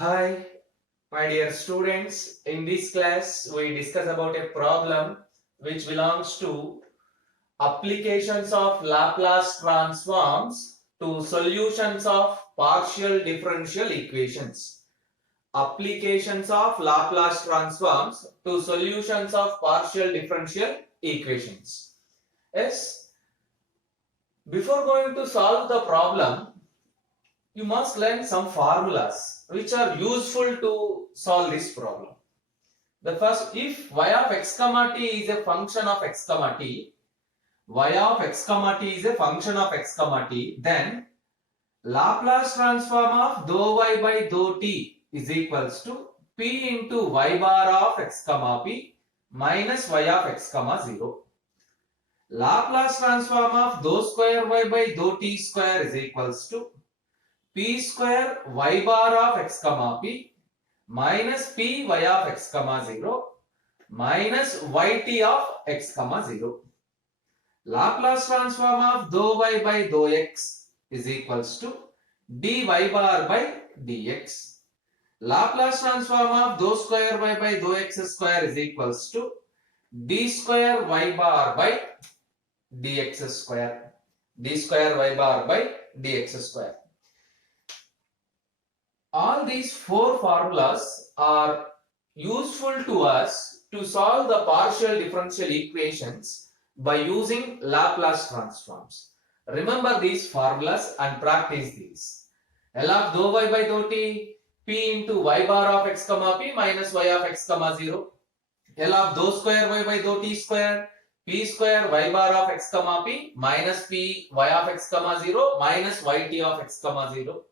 Hi, my dear students. In this class, we discuss about a problem which belongs to applications of Laplace transforms to solutions of partial differential equations. Applications of Laplace transforms to solutions of partial differential equations. Yes, before going to solve the problem, you must learn some formulas which are useful to solve this problem. The first, if y of x comma t is a function of x comma t, y of x comma t is a function of x comma t, then Laplace transform of dou y by dou t is equals to p into y bar of x comma p minus y of x comma 0. Laplace transform of dou square y by dou t square is equals to p square y bar of x comma p minus p y of x comma 0 minus yt of x comma 0. Laplace transform of dou y by dou x is equals to dy bar by dx. Laplace transform of dou square y by dou x square is equals to d square y bar by dx square. d square y bar by dx square. All these four formulas are useful to us to solve the partial differential equations by using Laplace transforms. Remember these formulas and practice these. L of dou y by dou t, p into y bar of x comma p minus y of x comma 0. L of dou square y by dou t square, p square y bar of x comma p minus p y of x comma 0 minus yt of x comma 0.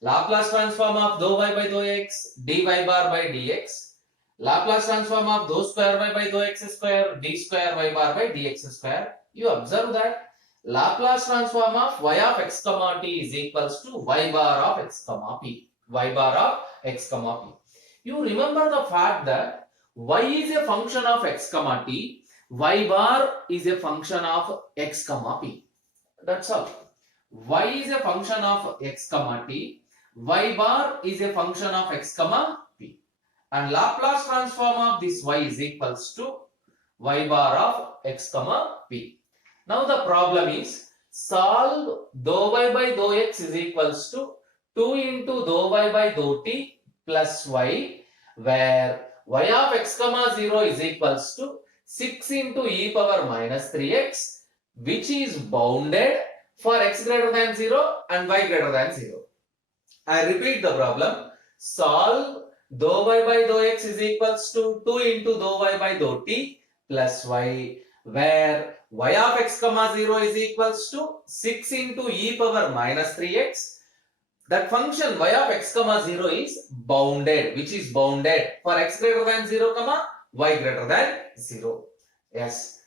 Laplace transform of dou y by dou x dy bar by dx. Laplace transform of dou square y by dou x square d square y bar by dx square. You observe that Laplace transform of y of x comma t is equals to y bar of x comma p. y bar of x comma p. You remember the fact that y is a function of x comma t, y bar is a function of x comma p. That's all. Y is a function of x comma t, y bar is a function of x comma p, and Laplace transform of this y is equals to y bar of x comma p. Now the problem is solve dou y by dou x is equals to 2 into dou y by dou t plus y, where y of x comma 0 is equals to 6 into e power minus 3x, which is bounded for x greater than 0 and y greater than 0. I repeat the problem. Solve dou y by dou x is equals to 2 into dou y by dou t plus y, where y of x comma 0 is equals to 6 into e power minus 3x. That function y of x comma 0 is bounded, which is bounded for x greater than 0 comma y greater than 0. Yes.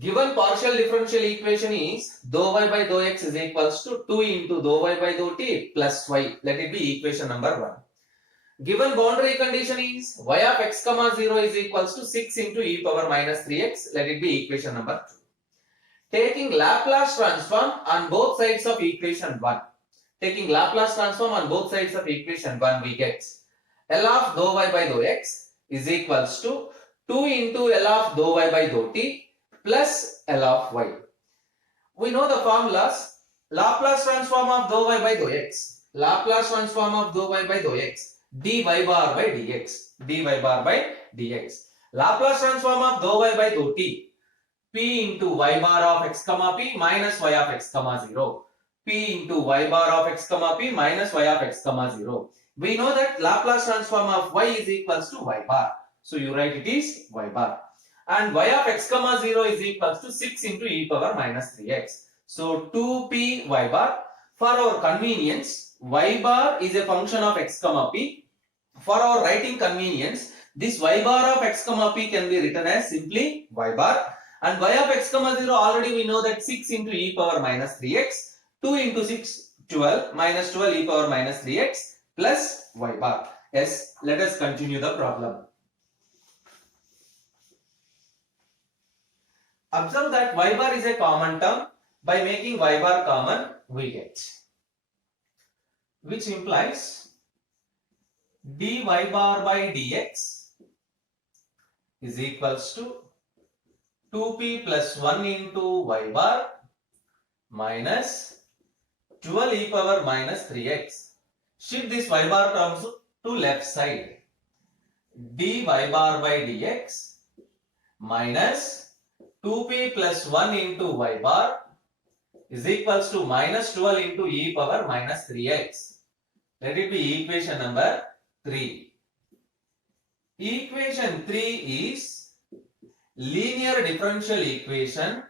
Given partial differential equation is dou y by dou x is equals to 2 into dou y by dou t plus y. Let it be equation number 1. Given boundary condition is y of x comma 0 is equals to 6 into e power minus 3x. Let it be equation number 2. Taking Laplace transform on both sides of equation 1. Taking Laplace transform on both sides of equation 1, we get L of dou y by dou x is equals to 2 into L of dou y by dou t plus L of y. We know the formulas. Laplace transform of dou y by dou x. Laplace transform of dou y by dou x. dy bar by dx. dy bar by dx. Laplace transform of dou y by dou t. p into y bar of x comma p minus y of x comma 0. p into y bar of x comma p minus y of x comma 0. We know that Laplace transform of y is equals to y bar. So you write it is y bar. And y of x comma 0 is equals to 6 into e power minus 3x. So 2p y bar. For our convenience, y bar is a function of x comma p. For our writing convenience, this y bar of x comma p can be written as simply y bar. And y of x comma 0 already we know that 6 into e power minus 3x. 2 into 6, 12 minus 12 e power minus 3x plus y bar. Yes, let us continue the problem. Observe that y bar is a common term. By making y bar common, we get, which implies dy bar by dx is equals to 2p plus 1 into y bar minus 12 e power minus 3x. Shift this y bar terms to left side. dy bar by dx minus 2p plus 1 into y bar is equals to minus 12 into e power minus 3x. Let it be equation number 3. Equation 3 is linear differential equation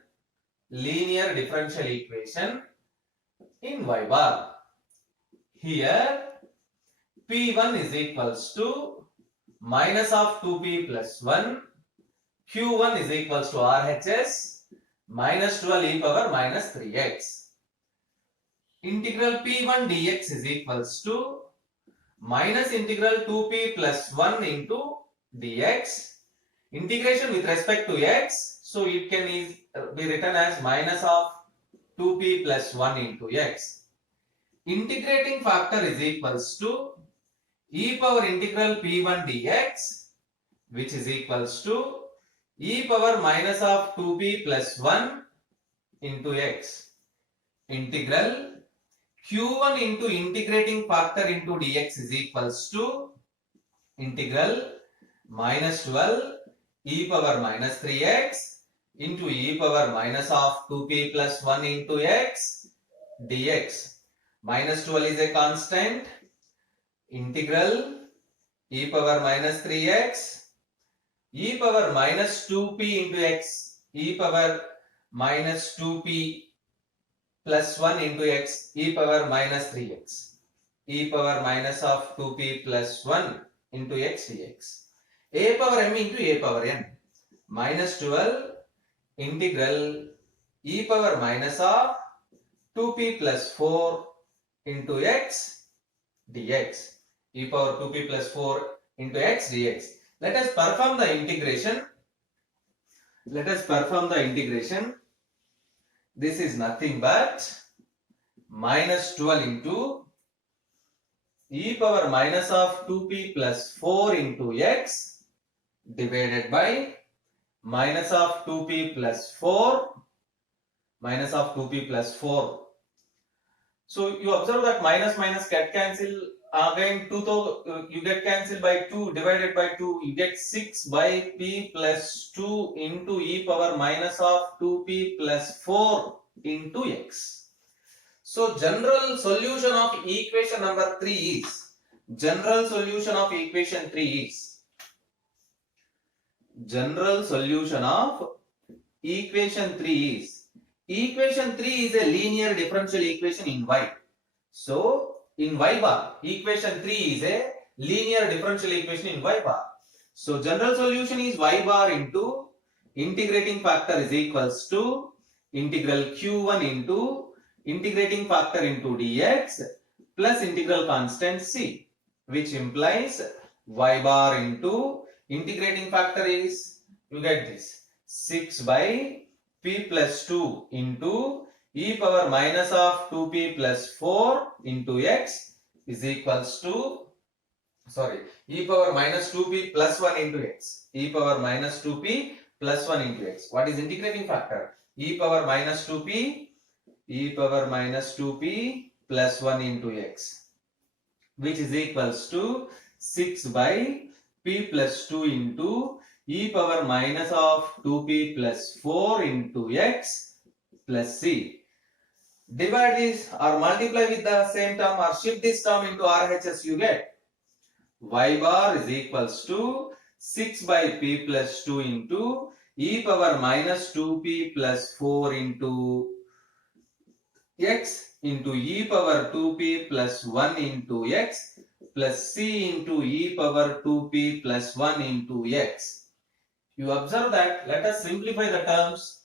in y bar. Here p1 is equals to minus of 2p plus 1, q1 is equals to RHS minus 12 e power minus 3x. Integral p1 dx is equals to minus integral 2p plus 1 into dx. Integration with respect to x, so it can be written as minus of 2p plus 1 into x. Integrating factor is equals to e power integral p1 dx, which is equals to e power minus of 2p plus 1 into x. Integral q1 into integrating factor into dx is equals to integral minus 12 e power minus 3x into e power minus of 2p plus 1 into x dx. Minus 12 is a constant. Integral e power minus 3x e power minus 2p into x e power minus 2p plus 1 into x e power minus 3x e power minus of 2p plus 1 into x dx. A power m into a power n minus 12 integral e power minus of 2p plus 4 into x dx. E power 2p plus 4 into x dx. Let us perform the integration. This is nothing but minus 12 into e power minus of 2p plus 4 into x divided by minus of 2p plus 4 So you observe that minus minus get cancel. Again 2 you get cancelled by 2 divided by 2, you get 6 by p plus 2 into e power minus of 2p plus 4 into x. So general solution of equation number 3 is equation 3 is a linear differential equation in y. So in y bar, equation 3 is a linear differential equation in y bar. So general solution is y bar into integrating factor is equals to integral q1 into integrating factor into dx plus integral constant c, which implies y bar into integrating factor is, you get this, 6 by p plus 2 into e power minus of 2p plus 4 into x is equals to, e power minus 2p plus 1 into x. E power minus 2p plus 1 into x. What is integrating factor? E power minus 2p plus 1 into x, which is equals to 6 by p plus 2 into e power minus of 2p plus 4 into x plus c. Divide this or multiply with the same term or shift this term into RHS, you get y bar is equals to 6 by p plus 2 into e power minus 2p plus 4 into x into e power 2p plus 1 into x plus c into e power 2p plus 1 into x. You observe that. Let us simplify the terms,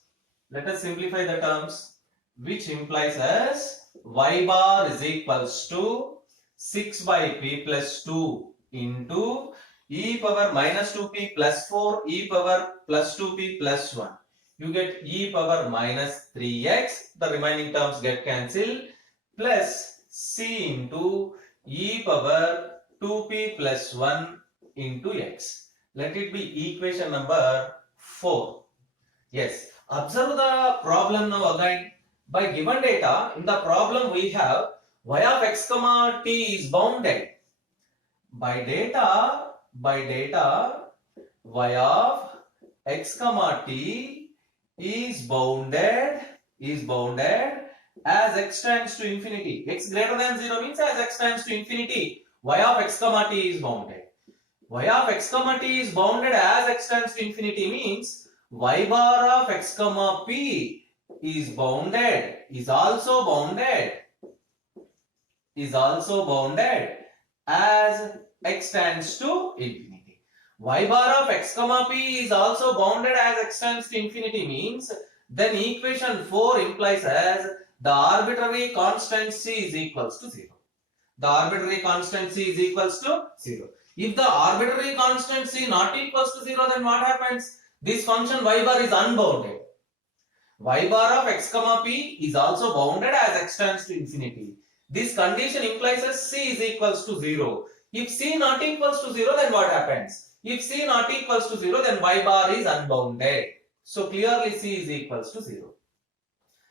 which implies as y bar is equals to 6 by p plus 2 into e power minus 2p plus 4 e power plus 2p plus 1. You get e power minus 3x, the remaining terms get cancelled, plus c into e power 2p plus 1 into x. Let it be equation number 4. Yes. Observe the problem now again. By given data, in the problem we have y of x comma t is bounded. By data, y of x comma t is bounded as x tends to infinity. X greater than 0 means as x tends to infinity, y of x comma t is bounded. Y of x comma t is bounded as x tends to infinity means y bar of x comma p is also bounded as x tends to infinity. Y bar of x comma p is also bounded as x tends to infinity means then equation 4 implies as the arbitrary constant c is equals to 0. The arbitrary constant c is equals to 0. If the arbitrary constant c not equals to 0, then what happens? This function y bar is unbounded. Y bar of x comma p is also bounded as x tends to infinity. This condition implies that c is equals to 0. If c not equals to 0, then what happens? If c not equals to 0, then y bar is unbounded. So clearly c is equals to 0.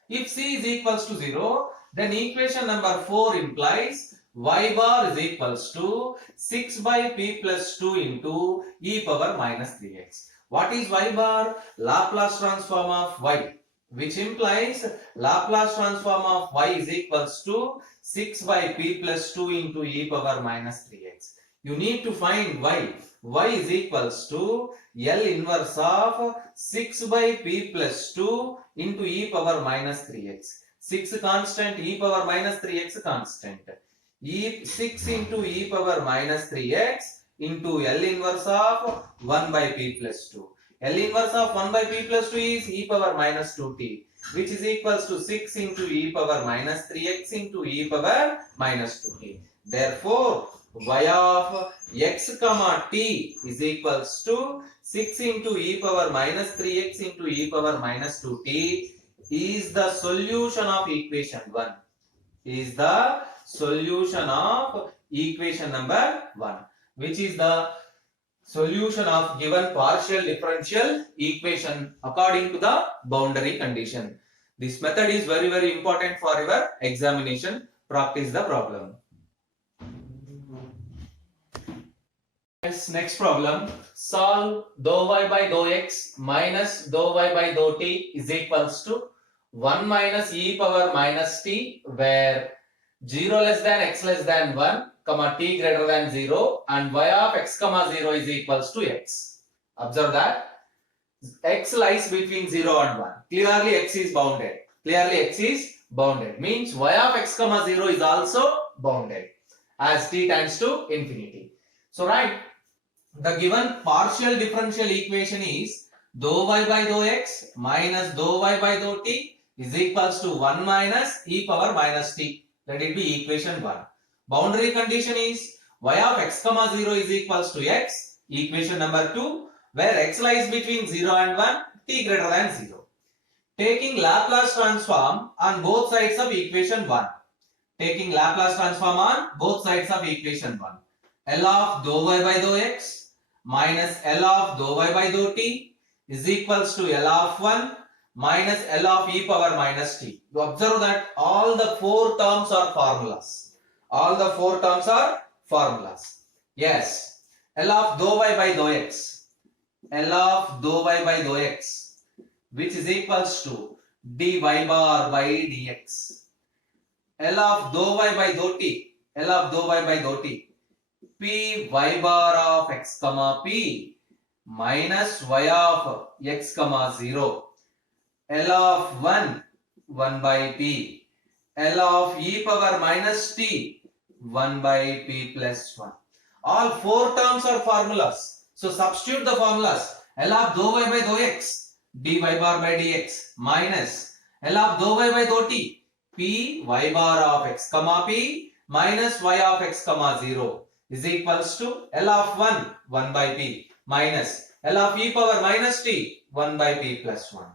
If c is equals to 0, then equation number 4 implies y bar is equals to 6 by p plus 2 into e power minus 3x. What is y bar? Laplace transform of y, which implies Laplace transform of y is equals to 6 by p plus 2 into e power minus 3x. You need to find y. Y is equals to L inverse of 6 by p plus 2 into e power minus 3x. 6 constant, e power minus 3x constant. 6 into e power minus 3x into L inverse of 1 by p plus 2. L inverse of 1 by p plus 2 is e power minus 2t, which is equals to 6 into e power minus 3x into e power minus 2t. Therefore, y of x comma t is equals to 6 into e power minus 3x into e power minus 2t is the solution of equation 1. Is the solution of equation number 1, which is the solution of given partial differential equation according to the boundary condition. This method is very, very important for your examination. Practice the problem. Next problem. Solve dou y by dou x minus dou y by dou t is equals to 1 minus e power minus t, where 0 less than x less than 1 comma t greater than 0 and y of x comma 0 is equals to x. Observe that x lies between 0 and 1. Clearly x is bounded. Means y of x comma 0 is also bounded as t tends to infinity. So write the given partial differential equation is dou y by dou x minus dou y by dou t is equals to 1 minus e power minus t. Let it be equation 1. Boundary condition is y of x comma 0 is equals to x. Equation number 2, where x lies between 0 and 1, t greater than 0. Taking Laplace transform on both sides of equation 1. Taking Laplace transform on both sides of equation 1. L of dou y by dou x minus L of dou y by dou t is equals to L of 1 minus L of e power minus t. You observe that all the 4 terms are formulas. Yes. L of dou y by dou x, which is equals to dy bar by dx. L of dou y by dou t, p y bar of x comma p minus y of x comma 0. L of 1 by p. L of e power minus t 1 by p plus 1. All 4 terms are formulas. So substitute the formulas. L of dou y by dou x, dy bar by dx minus L of dou y by dou t, p y bar of x comma p minus y of x comma 0 is equals to L of 1 by p minus L of e power minus t 1 by p plus 1.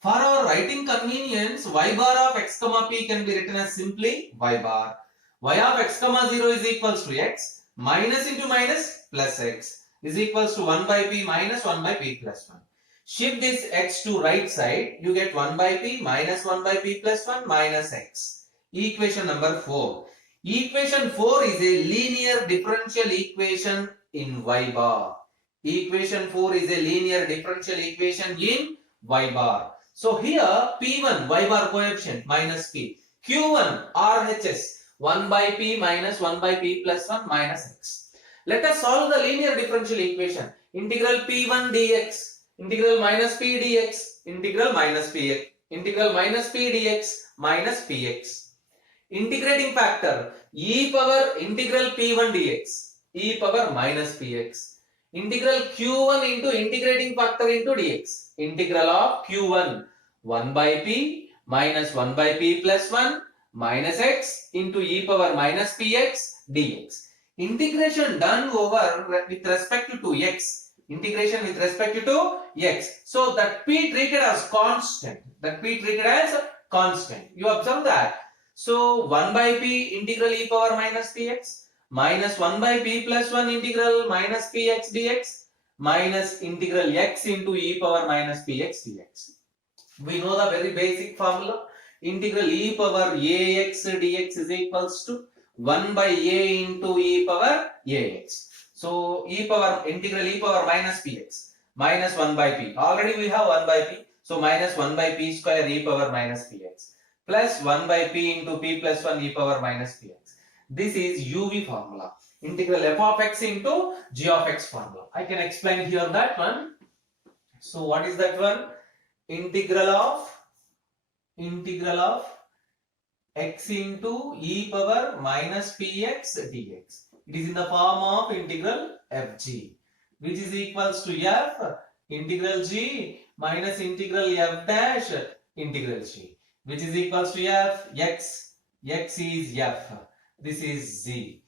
For our writing convenience, y bar of x comma p can be written as simply y bar. y of x comma 0 is equals to x minus into minus plus x is equals to 1 by p minus 1 by p plus 1. Shift this x to right side, you get 1 by p minus 1 by p plus 1 minus x. Equation number 4. Equation 4 is a linear differential equation in y bar. Equation 4 is a linear differential equation in y bar. So here P1 y bar coefficient minus P, Q1 RHS 1 by P minus 1 by P plus 1 minus x. Let us solve the linear differential equation. Integral P1 dx, integral minus P dx, integral minus Px, integral minus P dx minus Px. Integrating factor e power integral P1 dx, e power minus Px. Integral q1 into integrating factor into dx. Integral of q1 1 by p minus 1 by p plus 1 minus x into e power minus px dx. Integration done over with respect to x. Integration with respect to x. So that p treated as constant. That p treated as constant. You observe that. So 1 by p integral e power minus px minus 1 by p plus 1 integral minus px dx minus integral x into e power minus px dx. We know the very basic formula. Integral e power ax dx is equals to 1 by a into e power ax. So integral e power minus px minus 1 by p. Already we have 1 by p. So minus 1 by p square e power minus px plus 1 by p into p plus 1 e power minus px. This is UV formula. Integral f of x into g of x formula. I can explain here that one. So what is that one? Integral of x into e power minus px dx. It is in the form of integral fg, which is equals to f integral g minus integral f dash integral g, which is equals to f x. X is f. This is z.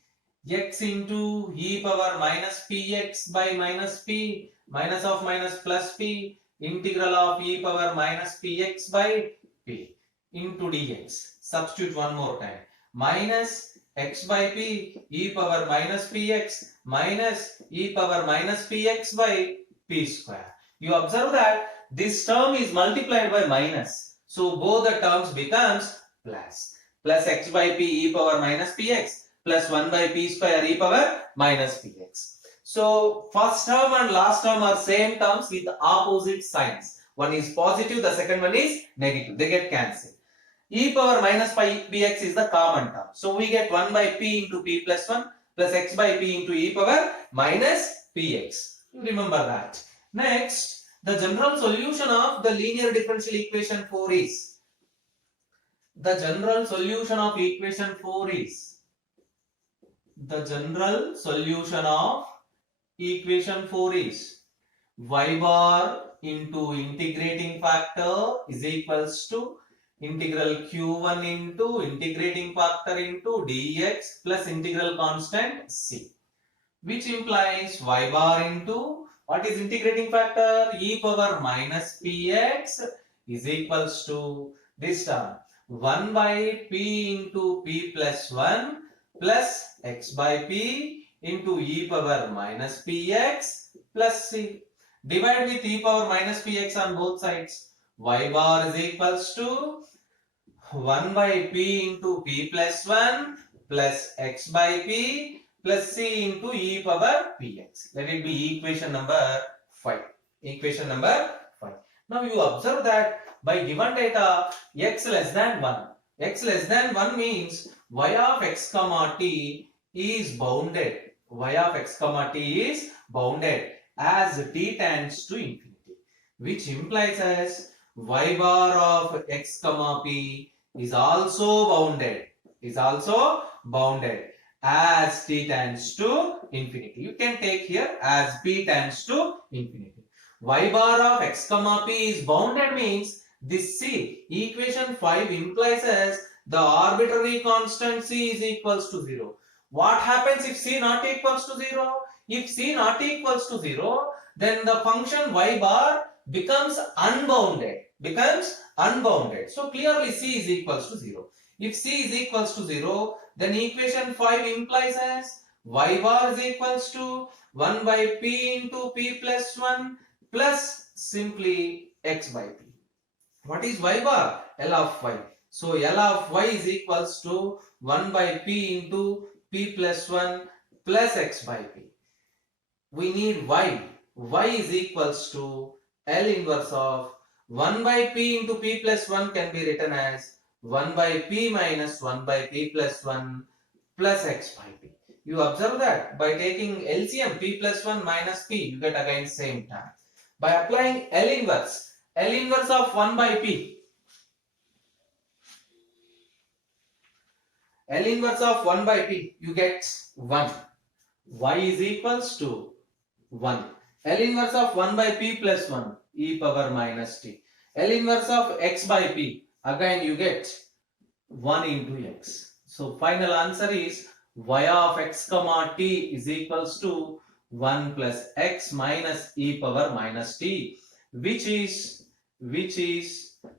X into e power minus px by minus p minus of minus plus p integral of e power minus px by p into dx. Substitute one more time. Minus x by p e power minus px minus e power minus px by p square. You observe that this term is multiplied by minus. So both the terms becomes plus. Plus x by p e power minus px plus 1 by p square e power minus px. So first term and last term are same terms with opposite signs. One is positive, the second one is negative. They get cancelled. E power minus pi px is the common term. So we get 1 by p into p plus 1 plus x by p into e power minus px. You remember that. Next, the general solution of the linear differential equation 4 is. The general solution of equation 4 is. The general solution of equation 4 is y bar into integrating factor is equals to integral q1 into integrating factor into dx plus integral constant c, which implies y bar into what is integrating factor e power minus px is equals to this term 1 by p into p plus 1 plus x by p into e power minus px plus c. Divide with e power minus px on both sides. Y bar is equals to 1 by p into p plus 1 plus x by p plus c into e power px. Let it be equation number 5. Equation number 5. Now you observe that by given data x less than 1. X less than 1 means y of x comma t is bounded. Y of x comma t is bounded as t tends to infinity, which implies as y bar of x comma p is also bounded. As t tends to infinity. You can take here as p tends to infinity. Y bar of x comma p is bounded means this c equation 5 implies as the arbitrary constant c is equals to 0. What happens if c not equals to 0? If c not equals to 0, then the function y bar becomes unbounded. So clearly c is equals to 0. If c is equals to 0, then equation 5 implies as y bar is equals to 1 by p into p plus 1 plus simply x by p. What is y bar? L of y. So L of y is equals to 1 by p into p plus 1 plus x by p. We need y. Y is equals to L inverse of 1 by p into p plus 1 can be written as 1 by p minus 1 by p plus 1 plus x by p. You observe that by taking LCM p plus 1 minus p, you get again same term. By applying L inverse of 1 by p, L inverse of 1 by p, you get 1. Y is equals to 1. L inverse of 1 by p plus 1, e power minus t. L inverse of x by p, again you get 1 into x. So final answer is y of x comma t is equals to 1 plus x minus e power minus t, which is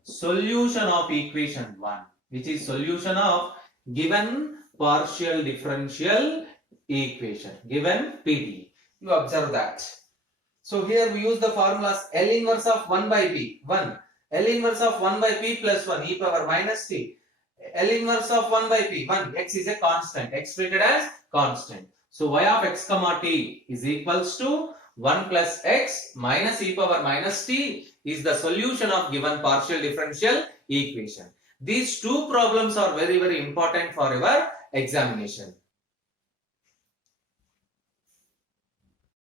solution of equation 1, which is solution of given partial differential equation, given PD. You observe that. So here we use the formulas L inverse of 1 by p, 1. L inverse of 1 by p plus 1, e power minus t. L inverse of 1 by p, 1. X is a constant, x treated as constant. So y of x comma t is equals to 1 plus x minus e power minus t is the solution of given partial differential equation. These two problems are very important for your examination.